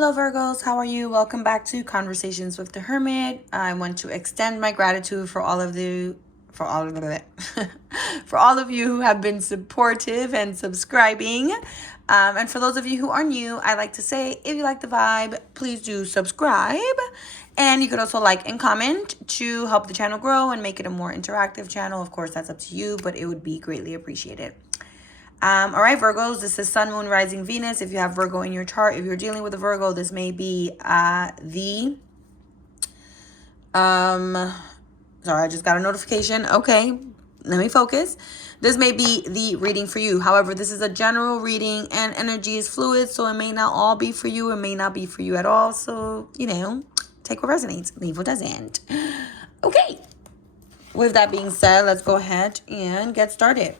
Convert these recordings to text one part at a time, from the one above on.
Hello Virgos, how are you? Welcome back to Conversations with the Hermit. I want to extend my gratitude for all of for all of you who have been supportive and subscribing. And for those of you who are new, I like to say, if you like the vibe, please do subscribe. And you could also like and comment to help the channel grow and make it a more interactive channel. Of course, that's up to you, but it would be greatly appreciated. All right, Virgos, this is Sun, Moon, Rising, Venus. If you have Virgo in your chart, if you're dealing with a Virgo, this may be sorry, I just got a notification. Okay, let me focus. This may be the reading for you. However, this is a general reading and energy is fluid, so it may not all be for you. It may not be for you at all. So, take what resonates, leave what doesn't. Okay, with that being said, let's go ahead and get started.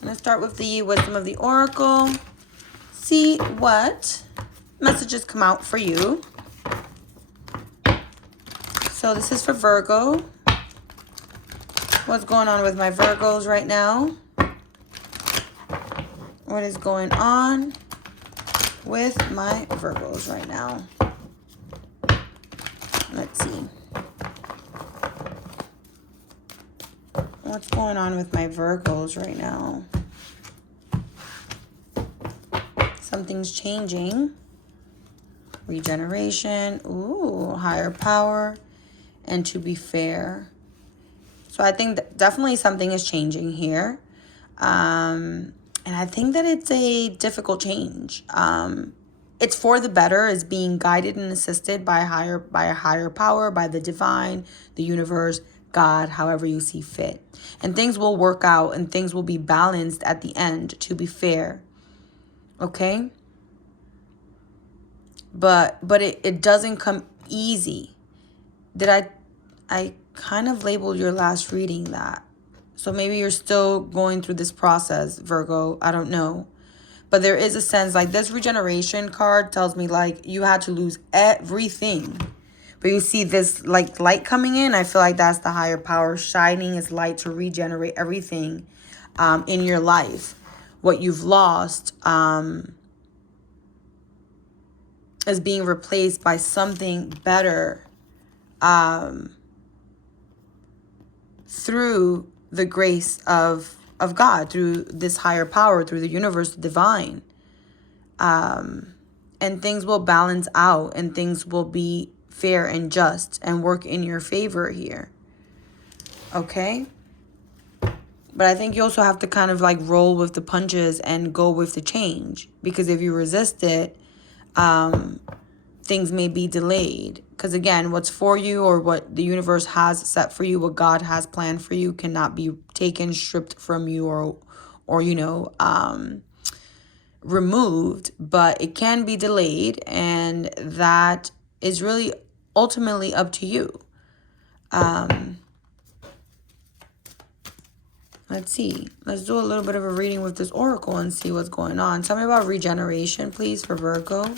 Let's start with the wisdom of the oracle. See what messages come out for you. So this is for Virgo. What's going on with my Virgos right now? What is going on with my Virgos right now? Let's see. What's going on with my Virgos right now? Something's changing. Regeneration. Ooh, higher power. And to be fair. So I think that definitely something is changing here. And I think that it's a difficult change. It's for the better. It's being guided and assisted by a higher power, by the divine, the universe, God, however you see fit. And things will work out and things will be balanced at the end, to be fair. Okay? But it doesn't come easy. I kind of labeled your last reading that. So maybe you're still going through this process, Virgo. I don't know. But there is a sense like this regeneration card tells me like you had to lose everything. But you see this like light coming in. I feel like that's the higher power shining its light to regenerate everything in your life. What you've lost is being replaced by something better through the grace of God, through this higher power, through the universe, the divine. And things will balance out and things will be fair and just and work in your favor here. Okay? But I think you also have to kind of like roll with the punches and go with the change. Because if you resist it, things may be delayed. Because again, what's for you or what the universe has set for you, what God has planned for you cannot be taken, stripped from you or removed, but it can be delayed, and that is really ultimately up to you. Let's see. Let's do a little bit of a reading with this oracle and see what's going on. Tell me about regeneration, please, for Virgo.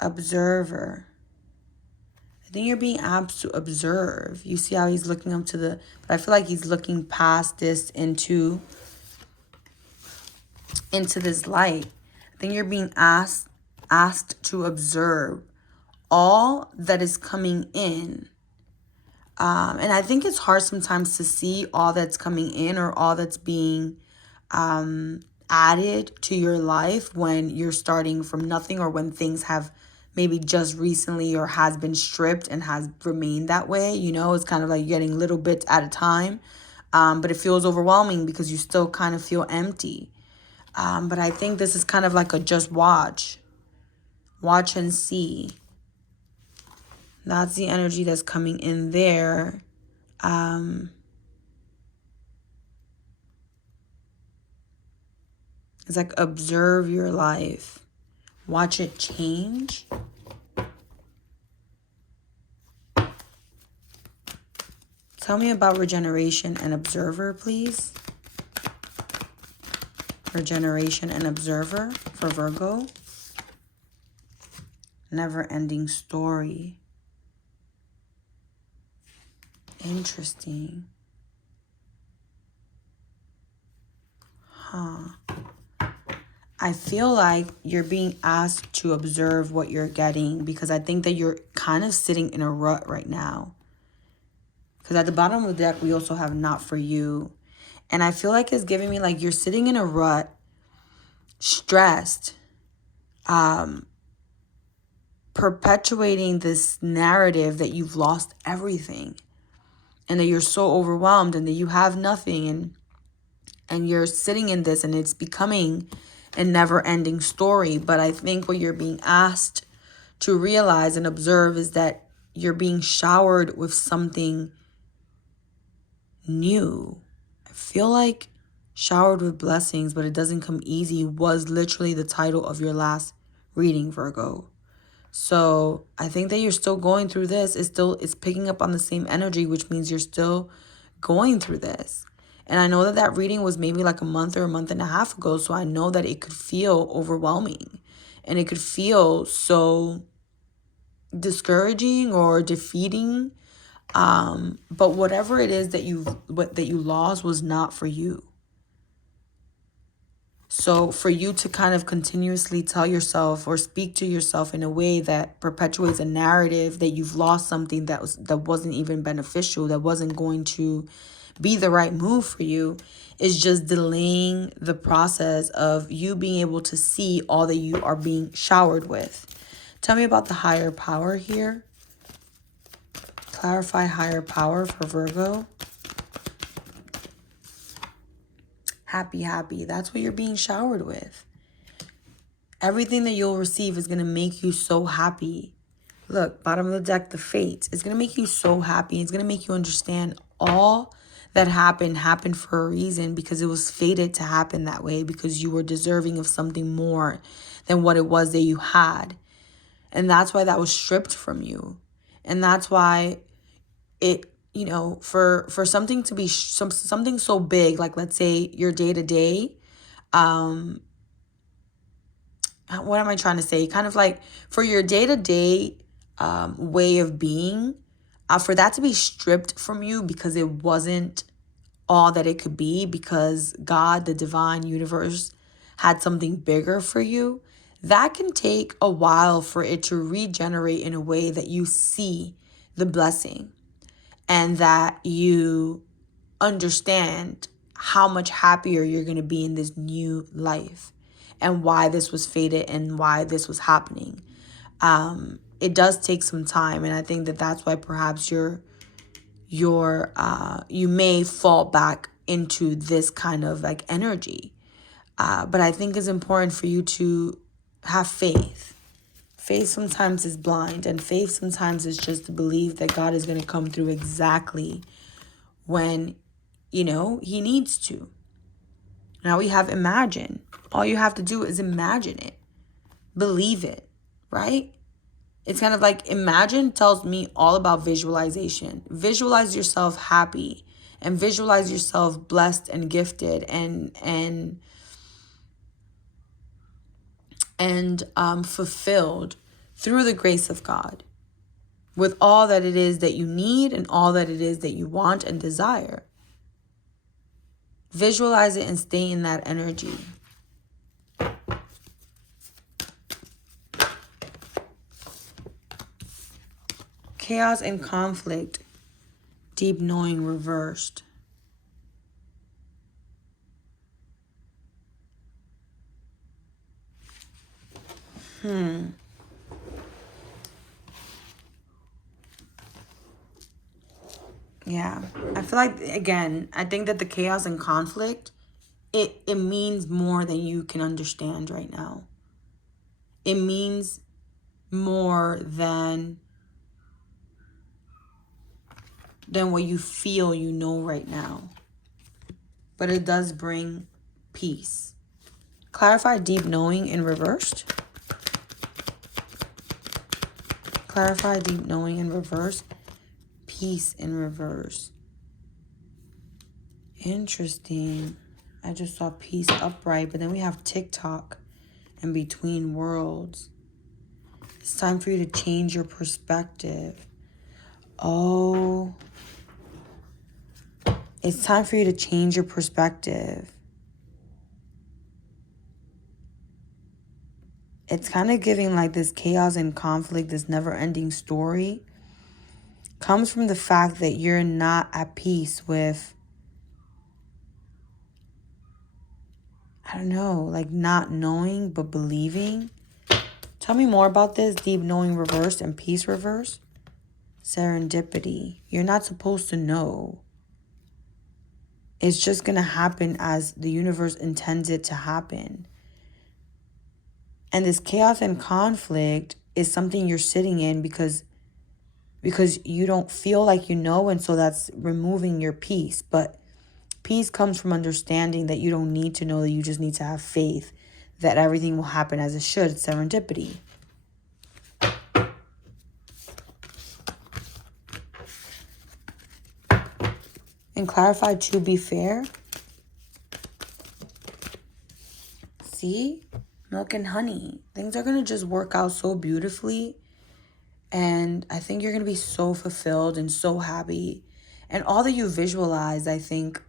Observer. I think you're being asked to observe. You see how he's looking up to but I feel like he's looking past this into this light. I think you're being asked to observe all that is coming in. And I think it's hard sometimes to see all that's coming in or all that's being added to your life when you're starting from nothing or when things have maybe just recently or has been stripped and has remained that way. It's kind of like you're getting little bits at a time. But it feels overwhelming because you still kind of feel empty. But I think this is kind of like a just watch. Watch and see. That's the energy that's coming in there. It's like observe your life. Watch it change. Tell me about regeneration and observer, please. Regeneration and observer for Virgo. Never-ending story. Interesting. I feel like you're being asked to observe what you're getting, because I think that you're kind of sitting in a rut right now. Because at the bottom of the deck, we also have not for you. And I feel like it's giving me like you're sitting in a rut, stressed, perpetuating this narrative that you've lost everything and that you're so overwhelmed and that you have nothing, and you're sitting in this and it's becoming a never-ending story. But I think what you're being asked to realize and observe is that you're being showered with something new. I feel like showered with blessings, but it doesn't come easy was literally the title of your last reading, Virgo. So I think that you're still going through this. It's picking up on the same energy, which means you're still going through this. And I know that that reading was maybe like a month or a month and a half ago. So I know that it could feel overwhelming and it could feel so discouraging or defeating. But whatever it is that you lost was not for you. So for you to kind of continuously tell yourself or speak to yourself in a way that perpetuates a narrative that you've lost something that wasn't even beneficial, that wasn't going to be the right move for you, is just delaying the process of you being able to see all that you are being showered with. Tell me about the higher power here. Clarify higher power for Virgo. Happy. That's what you're being showered with. Everything that you'll receive is going to make you so happy. Look, bottom of the deck, the fates. It's going to make you so happy. It's going to make you understand all that happened for a reason, because it was fated to happen that way, because you were deserving of something more than what it was that you had. And that's why that was stripped from you. And that's why it, for something to be something so big, like let's say your day-to-day, what am I trying to say? Kind of like for your day-to-day way of being, for that to be stripped from you because it wasn't all that it could be, because God, the divine universe, had something bigger for you, that can take a while for it to regenerate in a way that you see the blessing and that you understand how much happier you're going to be in this new life and why this was fated and why this was happening. It does take some time, and I think that that's why perhaps you may fall back into this kind of like energy. But I think it's important for you to have faith. Faith sometimes is blind, and faith sometimes is just to believe that God is going to come through exactly when, he needs to. Now we have imagine. All you have to do is imagine it. Believe it, right? It's kind of like imagine tells me all about visualization. Visualize yourself happy and visualize yourself blessed and gifted and fulfilled through the grace of God, with all that it is that you need and all that it is that you want and desire. Visualize it and stay in that energy. Chaos and conflict, deep knowing reversed. Yeah, I feel like, again, I think that the chaos and conflict, it means more than you can understand right now. It means more than what you feel right now. But it does bring peace. Clarify deep knowing in reversed. Clarify deep knowing in reverse. Peace in reverse. Interesting. I just saw peace upright, but then we have TikTok and between worlds. It's time for you to change your perspective. Oh. It's time for you to change your perspective. it's kind of giving like this chaos and conflict, this never-ending story, comes from the fact that you're not at peace with, I don't know, like not knowing but believing. Tell me more about this. Deep knowing reverse and peace reverse. Serendipity. You're not supposed to know. It's just going to happen as the universe intends it to happen. And this chaos and conflict is something you're sitting in because you don't feel like you know, and so that's removing your peace. But peace comes from understanding that you don't need to know, that you just need to have faith that everything will happen as it should. It's serendipity. And clarify, to be fair. See? Milk and honey. Things are going to just work out so beautifully. And I think you're going to be so fulfilled and so happy. And all that you visualize, I think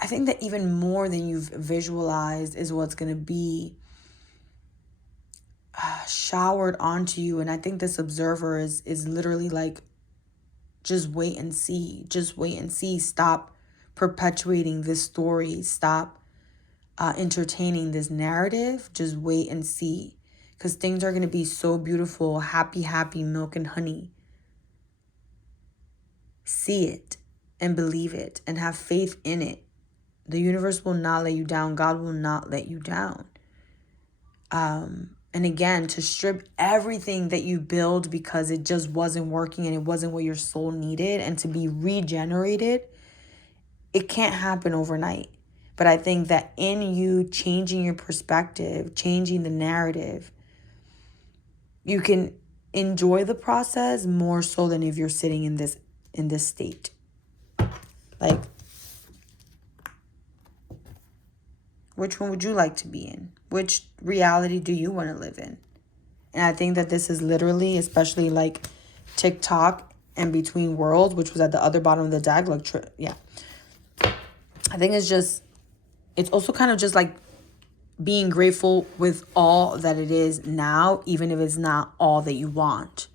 that even more than you've visualized is what's going to be showered onto you. And I think this observer is literally like, just wait and see. Just wait and see. Stop perpetuating this story. Stop entertaining this narrative. Just wait and see. Because things are going to be so beautiful. Happy, happy milk and honey. See it and believe it and have faith in it. The universe will not let you down. God will not let you down. And again, to strip everything that you build because it just wasn't working and it wasn't what your soul needed, and to be regenerated, it can't happen overnight. But I think that in you changing your perspective, changing the narrative, you can enjoy the process more so than if you're sitting in this state. Like, which one would you like to be in? Which reality do you want to live in? And I think that this is literally, especially like TikTok and Between Worlds, which was at the other bottom of the deck. Like, yeah. I think it's also kind of just like being grateful with all that it is now, even if it's not all that you want.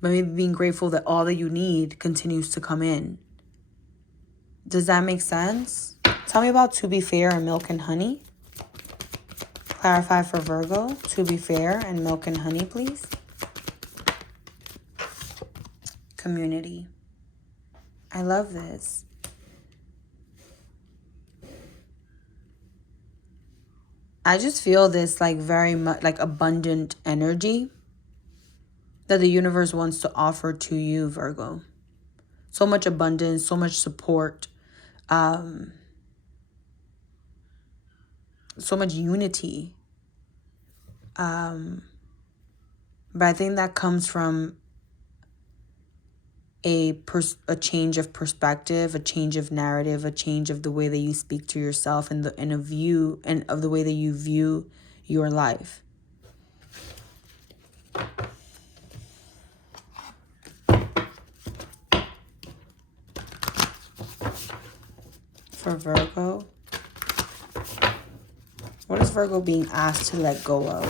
But maybe being grateful that all that you need continues to come in. Does that make sense? Tell me about To Be Fair and Milk and Honey. Clarify for Virgo, To Be Fair and Milk and Honey, please. Community. I love this. I just feel this like very much like abundant energy that the universe wants to offer to you, Virgo. So much abundance, so much support, so much unity. But I think that comes from a change of perspective, a change of narrative, a change of the way that you speak to yourself, and a view and of the way that you view your life. For Virgo, what is Virgo being asked to let go of?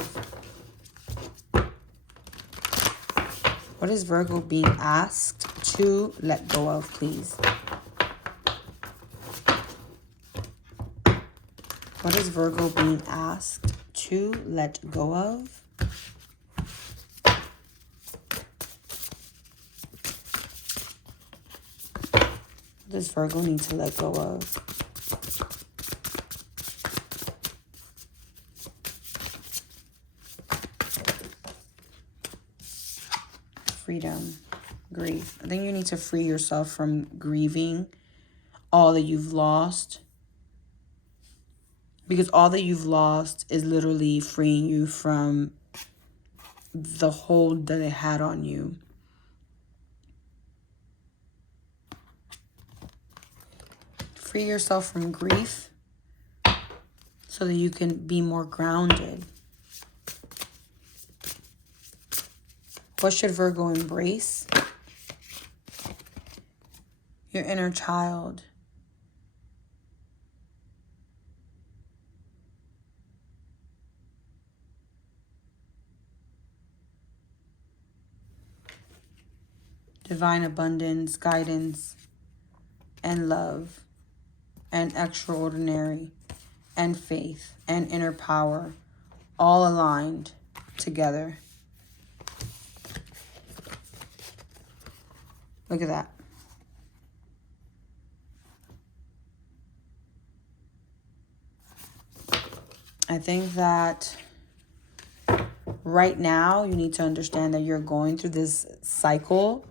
What is Virgo being asked to let go of, please? What is Virgo being asked to let go of? What does Virgo need to let go of? Freedom, grief. I think you need to free yourself from grieving all that you've lost. Because all that you've lost is literally freeing you from the hold that it had on you. Free yourself from grief so that you can be more grounded. What should Virgo embrace? Your inner child. divine abundance, guidance, and love, and extraordinary, and faith, and inner power, all aligned together. Look at that. I think that right now you need to understand that you're going through this cycle.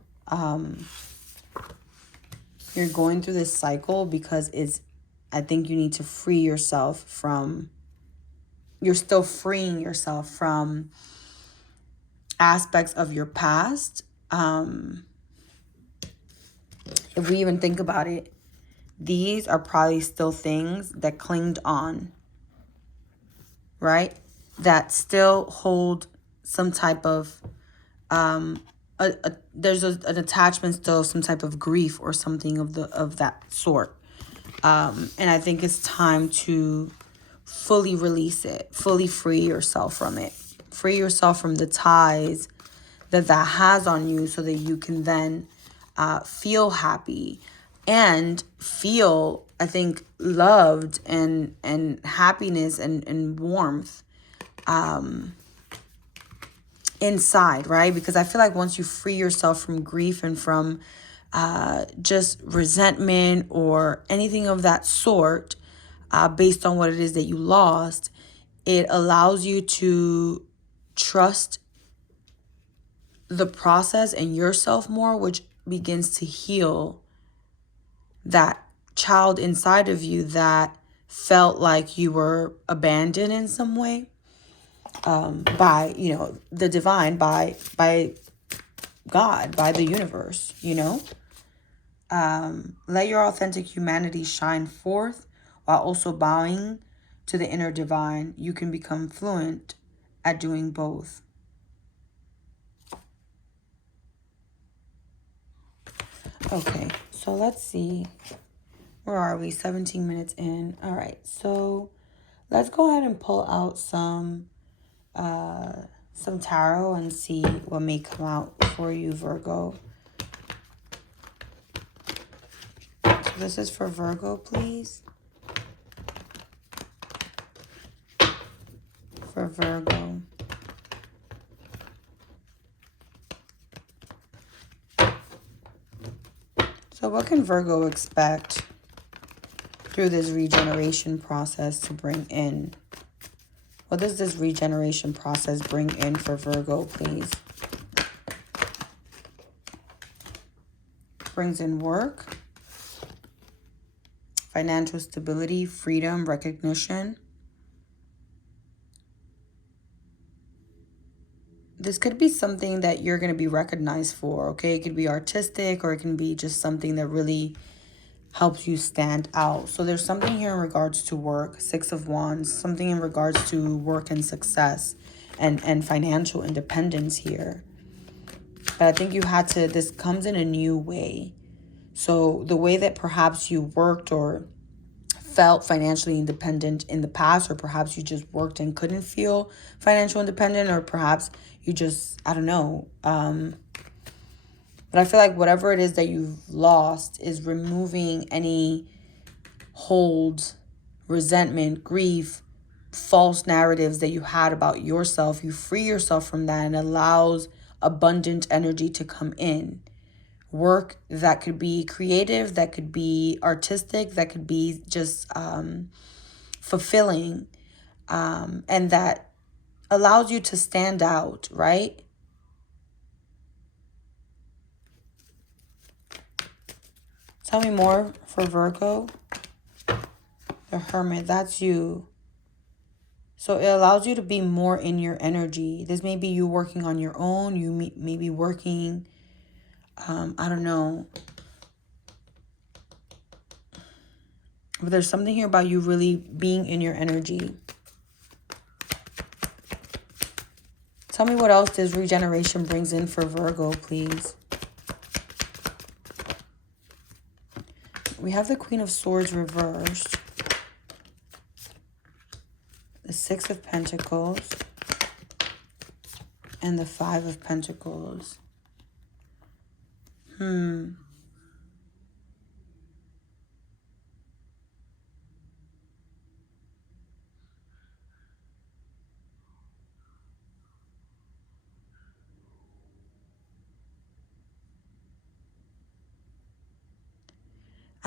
You're going through this cycle because I think you need to free yourself from, you're still freeing yourself from aspects of your past. If we even think about it, these are probably still things that clinged on, right? That still hold some type of, there's an attachment still, some type of grief or something of that sort. And I think it's time to fully release it, fully free yourself from it. Free yourself from the ties that has on you so that you can then feel happy and feel, I think, loved and happiness and warmth inside, right? Because I feel like once you free yourself from grief and from just resentment or anything of that sort, based on what it is that you lost, it allows you to trust the process and yourself more, which begins to heal that child inside of you that felt like you were abandoned in some way, by, the divine, by God, by the universe, Let your authentic humanity shine forth while also bowing to the inner divine. You can become fluent at doing both. Okay, so let's see. Where are we? 17 minutes in. All right, so let's go ahead and pull out some tarot and see what may come out for you, Virgo. So this is for Virgo, please. For Virgo. So what can Virgo expect through this regeneration process to bring in? What does this regeneration process bring in for Virgo, please? Brings in work, financial stability, freedom, recognition. This could be something that you're going to be recognized for, okay? It could be artistic, or it can be just something that really helps you stand out. So there's something here in regards to work, 6 of Wands, something in regards to work and success and financial independence here. But I think you had to, this comes in a new way. So the way that perhaps you worked or felt financially independent in the past, or perhaps you just worked and couldn't feel financial independent, or perhaps you just, I don't know. But I feel like whatever it is that you've lost is removing any hold, resentment, grief, false narratives that you had about yourself. You free yourself from that and allows abundant energy to come in. Work that could be creative, that could be artistic, that could be just fulfilling, and that allows you to stand out, right? Tell me more for Virgo. The Hermit, that's you. So it allows you to be more in your energy. This may be you working on your own. You may be working, I don't know. But there's something here about you really being in your energy. Tell me what else this regeneration brings in for Virgo, please. We have the Queen of Swords reversed. The 6 of Pentacles. And the 5 of Pentacles. I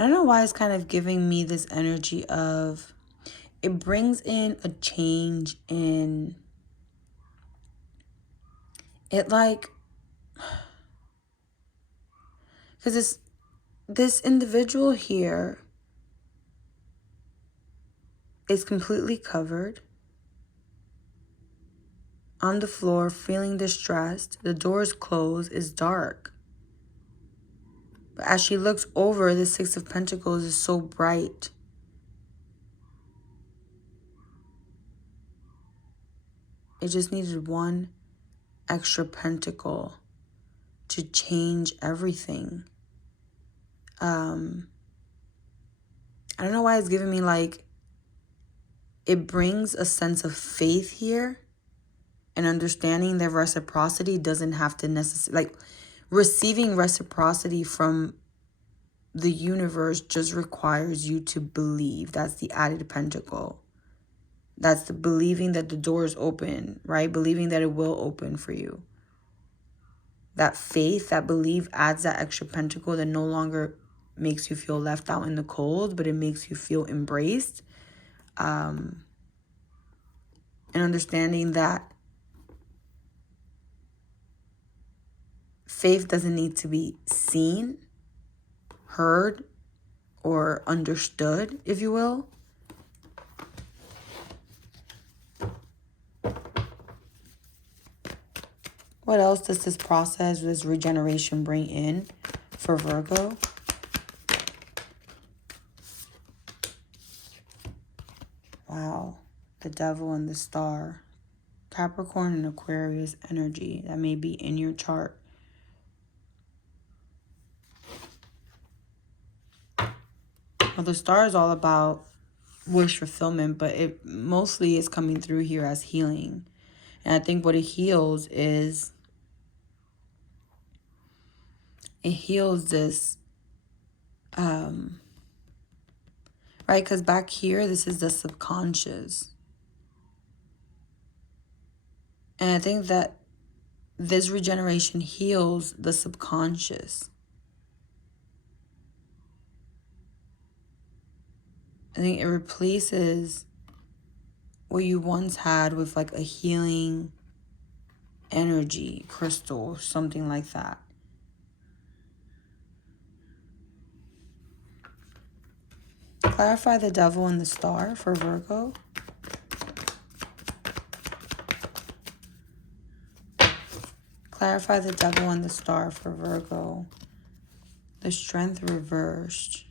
don't know why it's kind of giving me this energy of, it brings in a change in it, like, because this individual here is completely covered on the floor, feeling distressed. The door is closed, it's dark. But as she looks over, the Six of Pentacles is so bright. It just needed one extra pentacle to change everything. I don't know why it's giving me, like, it brings a sense of faith here and understanding that reciprocity doesn't have to necessarily, like, receiving reciprocity from the universe just requires you to believe. That's the added pentacle. That's the believing that the door is open, right? Believing that it will open for you. That faith, that belief adds that extra pentacle that no longer makes you feel left out in the cold, but it makes you feel embraced. And understanding that faith doesn't need to be seen, heard, or understood, if you will. What else does this process, this regeneration bring in for Virgo? Wow. The Devil and the Star. Capricorn and Aquarius energy that may be in your chart. Well, the Star is all about wish fulfillment, but it mostly is coming through here as healing. And I think what it heals is, it heals this, right? Because back here, this is the subconscious. And I think that this regeneration heals the subconscious. I think it replaces what you once had with, like, a healing energy crystal, something like that. Clarify the Devil and the Star for Virgo. Clarify the Devil and the Star for Virgo. The Strength reversed.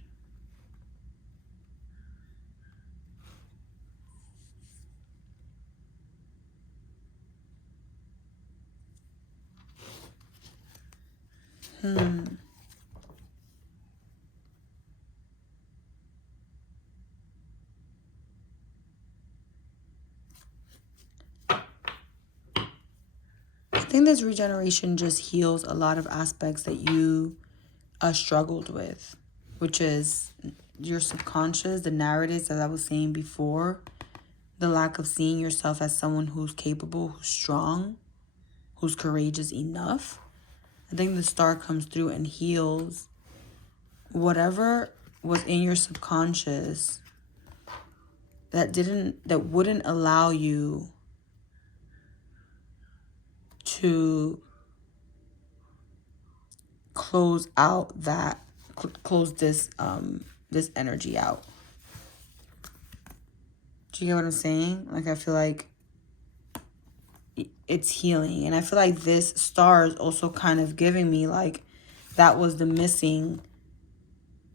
I think this regeneration just heals a lot of aspects that you struggled with, which is your subconscious, the narratives that I was saying before, the lack of seeing yourself as someone who's capable, who's strong, who's courageous enough. I think the Star comes through and heals whatever was in your subconscious that wouldn't allow you to close this energy out. Do you get what I'm saying? Like, I feel like it's healing, and I feel like this Star is also kind of giving me, like, that was the missing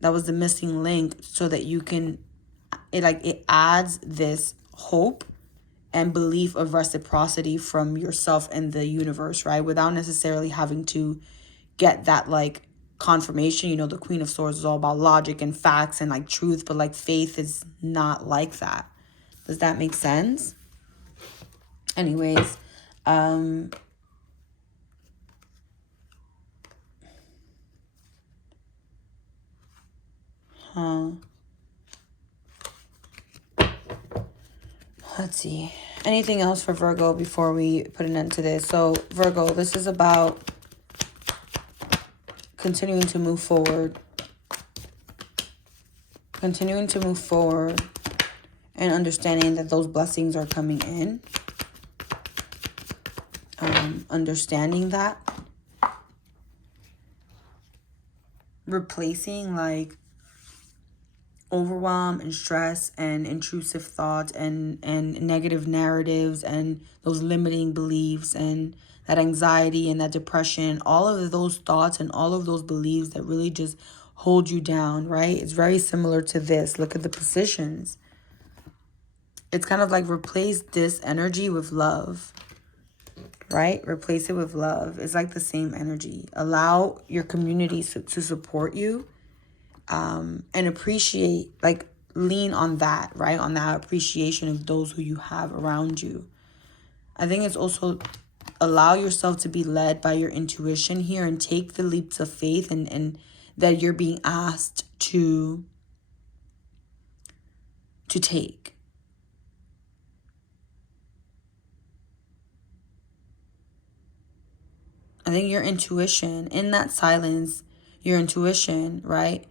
link, so that you can, it adds this hope and belief of reciprocity from yourself and the universe, right? Without necessarily having to get that, like, confirmation. You know, the Queen of Swords is all about logic and facts and, like, truth, but, like, faith is not like that. Does that make sense? Anyways, Let's see. Anything else for Virgo before we put an end to this? So, Virgo, this is about continuing to move forward. Continuing to move forward and understanding that those blessings are coming in. Understanding that. Replacing like overwhelm and stress and intrusive thoughts and negative narratives and those limiting beliefs and that anxiety and that depression, all of those thoughts and all of those beliefs that really just hold you down, right? It's very similar to this. Look at the positions. It's kind of like replace this energy with love, right? Replace it with love. It's like the same energy. Allow your community to support you. And appreciate, like lean on that, right? On that appreciation of those who you have around you. I think it's also allow yourself to be led by your intuition here and take the leaps of faith and that you're being asked to take. I think your intuition, in that silence, your intuition, right?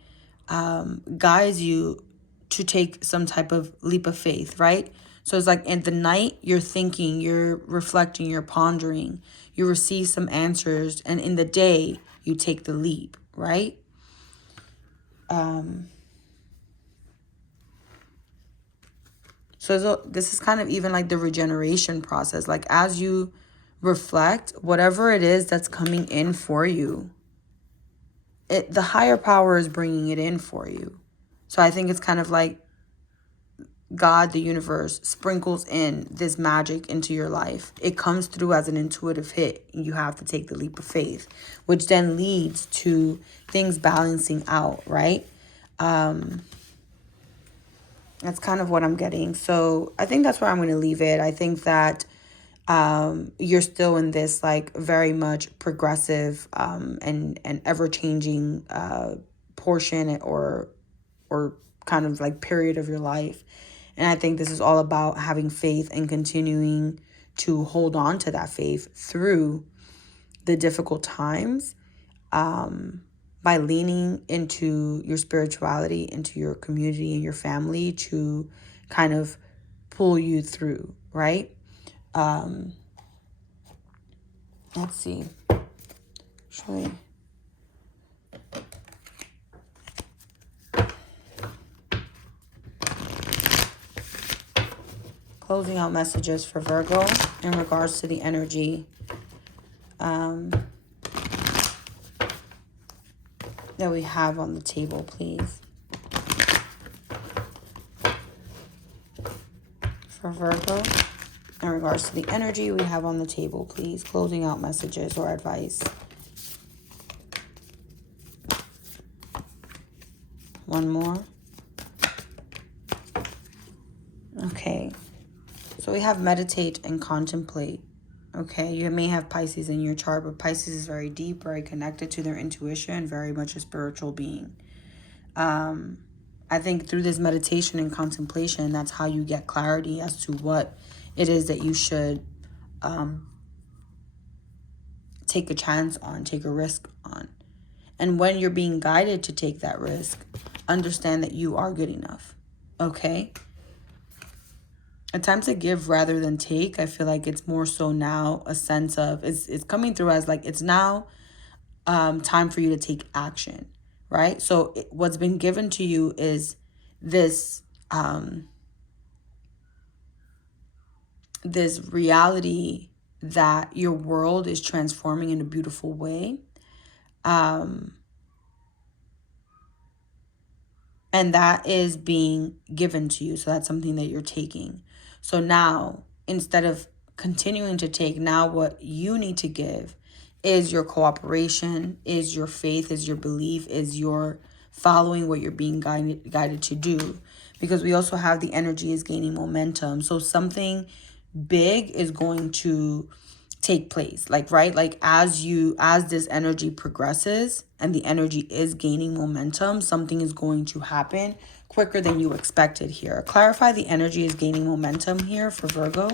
Guides you to take some type of leap of faith, right? So it's like in the night, you're thinking, you're reflecting, you're pondering, you receive some answers, and in the day, you take the leap, right? So this is kind of even like the regeneration process. Like as you reflect, whatever it is that's coming in for you, the higher power is bringing it in for you. So I think it's kind of like God, the universe, sprinkles in this magic into your life. It comes through as an intuitive hit. You have to take the leap of faith, which then leads to things balancing out, right? That's kind of what I'm getting. So I think that's where I'm going to leave it. I think that you're still in this like very much progressive and ever-changing portion or kind of like period of your life. And I think this is all about having faith and continuing to hold on to that faith through the difficult times by leaning into your spirituality, into your community and your family to kind of pull you through, right? Let's see. Actually, closing out messages for Virgo in regards to the energy that we have on the table, please. For Virgo, in regards to the energy we have on the table, please. Closing out messages or advice. One more. Okay. So we have meditate and contemplate. Okay, you may have Pisces in your chart, but Pisces is very deep, very connected to their intuition, very much a spiritual being. I think through this meditation and contemplation, that's how you get clarity as to what it is that you should take a chance on, take a risk on. And when you're being guided to take that risk, understand that you are good enough, okay? A time to give rather than take. I feel like it's more so now a sense of, it's coming through as like, it's now time for you to take action, right? So what's been given to you is this, this reality that your world is transforming in a beautiful way. And that is being given to you. So that's something that you're taking. So now, instead of continuing to take, now what you need to give is your cooperation, is your faith, is your belief, is your following what you're being guided to do. Because we also have the energy is gaining momentum. So something big is going to take place. Like, right? Like as this energy progresses and the energy is gaining momentum, something is going to happen quicker than you expected here. Clarify the energy is gaining momentum here for Virgo.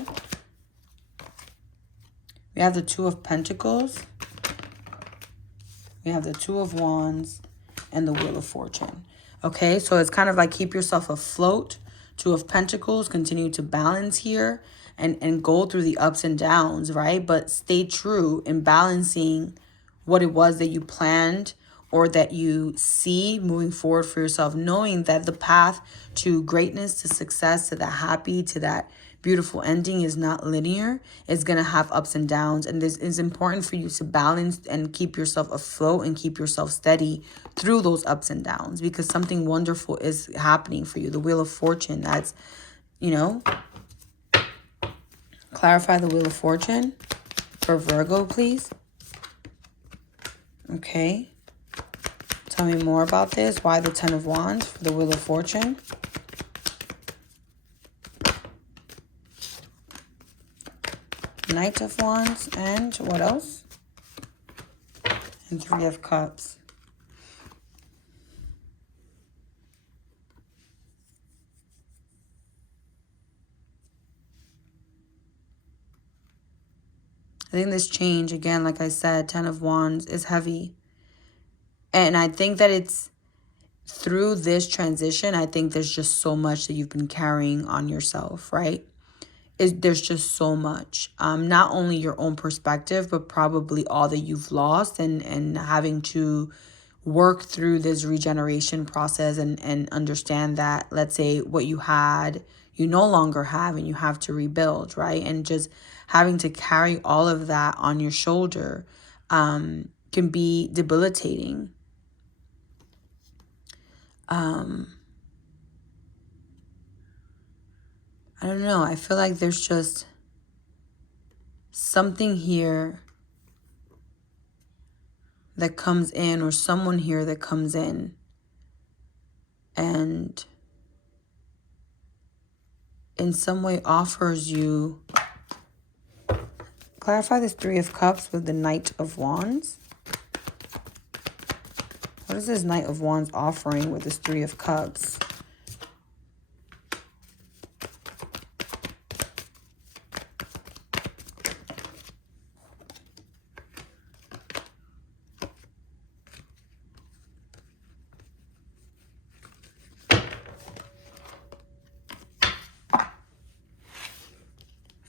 We have the Two of Pentacles. We have the Two of Wands and the Wheel of Fortune. Okay, so it's kind of like keep yourself afloat. Two of Pentacles, continue to balance here and go through the ups and downs, right? But stay true in balancing what it was that you planned or that you see moving forward for yourself, knowing that the path to greatness, to success, to that happy, to that beautiful ending is not linear. It's going to have ups and downs. And this is important for you to balance and keep yourself afloat and keep yourself steady through those ups and downs, because something wonderful is happening for you. The Wheel of Fortune, that's, you know, clarify the Wheel of Fortune for Virgo, please. Okay. Tell me more about this. Why the Ten of Wands for the Wheel of Fortune? Knight of Wands, and what else? And Three of Cups. I think this change, again, like I said, Ten of Wands is heavy. And I think that it's through this transition, I think there's just so much that you've been carrying on yourself, right? There's just so much, not only your own perspective, but probably all that you've lost and having to work through this regeneration process and understand that, let's say, what you had, you no longer have, and you have to rebuild, right? And just having to carry all of that on your shoulder can be debilitating. I don't know. I feel like there's just something here that comes in, or someone here that comes in and in some way offers you, clarify this Three of Cups with the Knight of Wands. What is this Knight of Wands offering with this Three of Cups?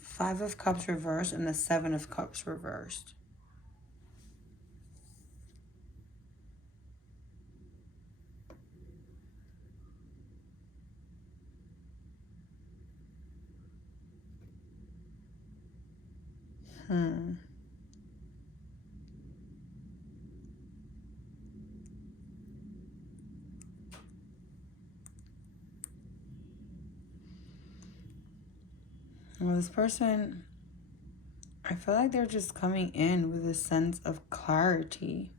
Five of Cups reversed and the Seven of Cups reversed. Well, this person, I feel like they're just coming in with a sense of clarity.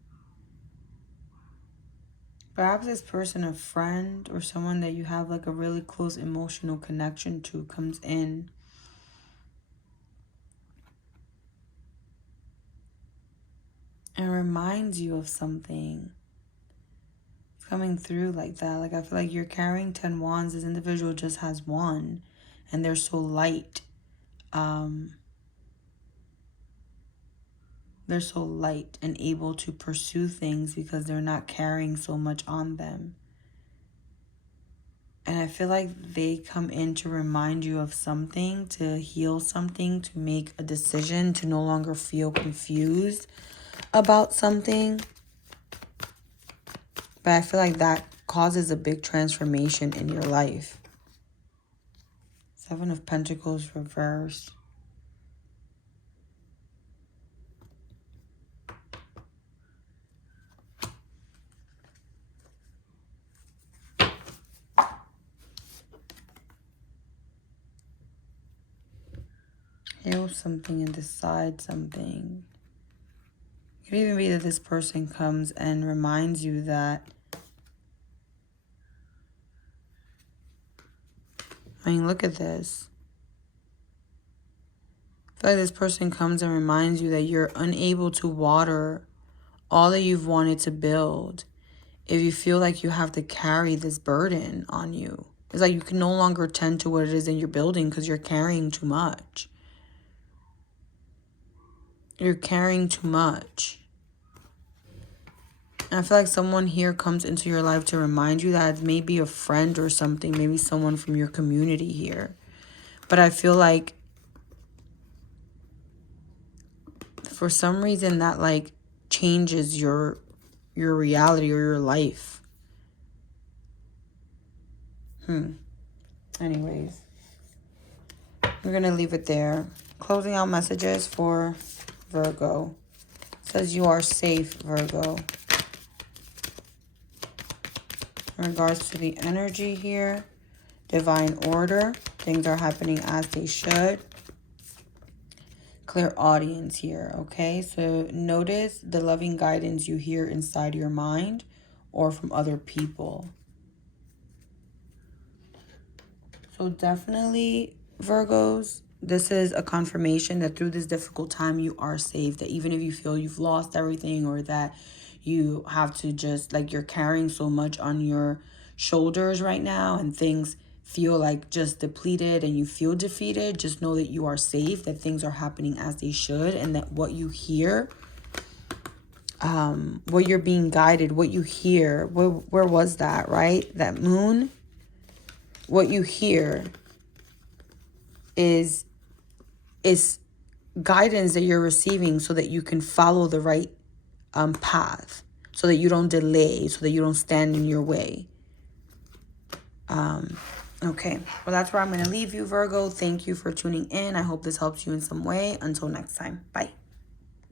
Perhaps this person, a friend or someone that you have like a really close emotional connection to, comes in and reminds you of something. It's coming through like that. Like, I feel like you're carrying 10 wands. This individual just has one, and they're so light. They're so light and able to pursue things because they're not carrying so much on them. And I feel like they come in to remind you of something, to heal something, to make a decision, to no longer feel confused about something. But I feel like that causes a big transformation in your life. Seven of Pentacles reversed. Heal something and decide something. It could even be that this person comes and reminds you that, I mean, look at this. I feel like this person comes and reminds you that you're unable to water all that you've wanted to build if you feel like you have to carry this burden on you. It's like you can no longer tend to what it is that you're building because you're carrying too much. You're carrying too much. And I feel like someone here comes into your life to remind you that maybe a friend or something, maybe someone from your community here. But I feel like for some reason that like changes your reality or your life. Anyways, we're going to leave it there. Closing out messages for Virgo. It says you are safe, Virgo. In regards to the energy here, divine order. Things are happening as they should. Clear audience here, okay? So notice the loving guidance you hear inside your mind or from other people. So definitely, Virgos, this is a confirmation that through this difficult time, you are safe. That even if you feel you've lost everything or that you have to just, like, you're carrying so much on your shoulders right now and things feel like just depleted and you feel defeated, just know that you are safe, that things are happening as they should, and that what you hear, what you're being guided, what you hear, where was that, right? That moon, what you hear is guidance that you're receiving so that you can follow the right path, so that you don't delay, so that you don't stand in your way. Okay, well, that's where I'm going to leave you, Virgo. Thank you for tuning in. I hope this helps you in some way. Until next time, bye.